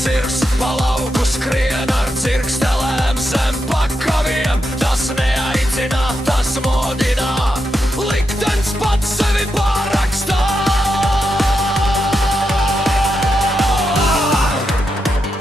cirks pa lauku skrien ar cirkstelēm zem pakaviem. Tas neaicina, tas modina, liktenis pats sevi pārakstā.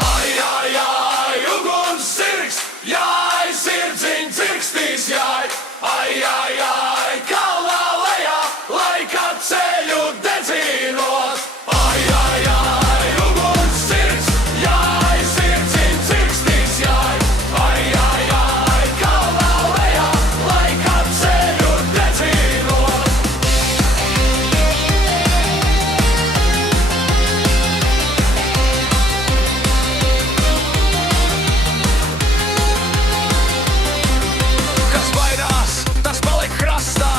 Ai, ai, ai, uguns cirks, jāj, sirdziņ cirkstīs, jāj. Ai, ai, ai, kalnā lejā, laika ceļu dedzinot. Ai, ai, ai, uguns cirks, jāj, sirdziņ cirkstīs, jāj. Ai, ai, ai, kalnā lejā, laika ceļu dedzinot. Kas baidās, tas paliek krastā,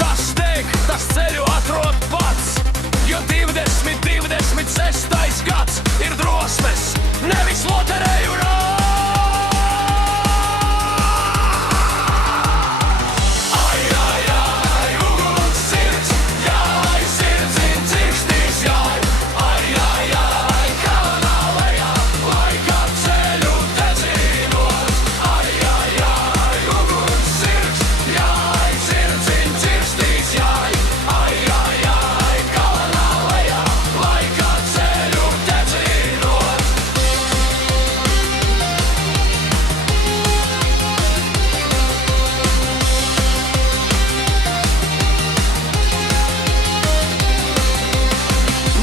kas teik, tas ceļu atrod pats. Jo 2026. gads ir drosmes, nevis loterēju rāds. Ai, ai, ai, uguns cirks, jāj, sirdziņ cirkstīs, jāj. Ai, ai, ai, kalnā lejā, laika ceļu dedzinot. Ai, ai, ai, uguns cirks, jāj, sirdziņ cirkstīs, jāj. Ai, ai, ai, kalnā lejā, laika ceļu dedzinot.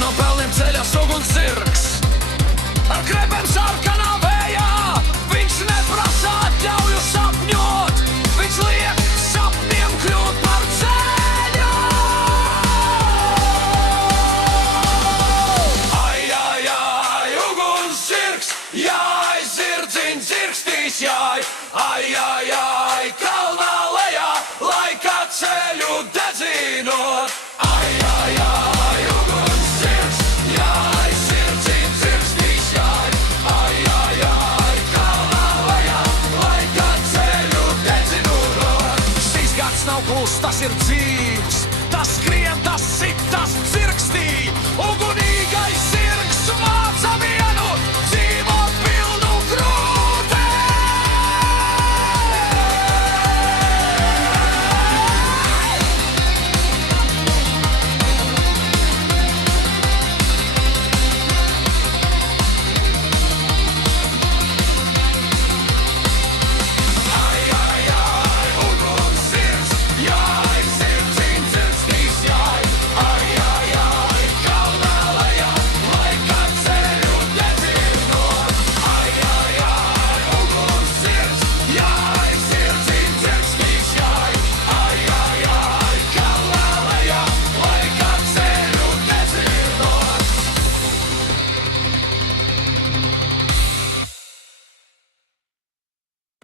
No pelniem ceļas uguns cirks, ar krepēm sarkanā vējā. Viņš neprasa atļauju sapņot, viņš liek sapniem kļūt par ceļu. Ai, ai, ai, uguns cirks, jāj, sirdziņ cirkstīs, jāj. Ai, ai, ai, kalnā lejā, laika ceļu dedzinot. Ai, ai, ai, uguns cirks, jāj, sirdziņ cirkstīs, jāj. Ai, ai, ai, kalnā lejā, laika ceļu dedzinot. Šis gads nav kluss, tas ir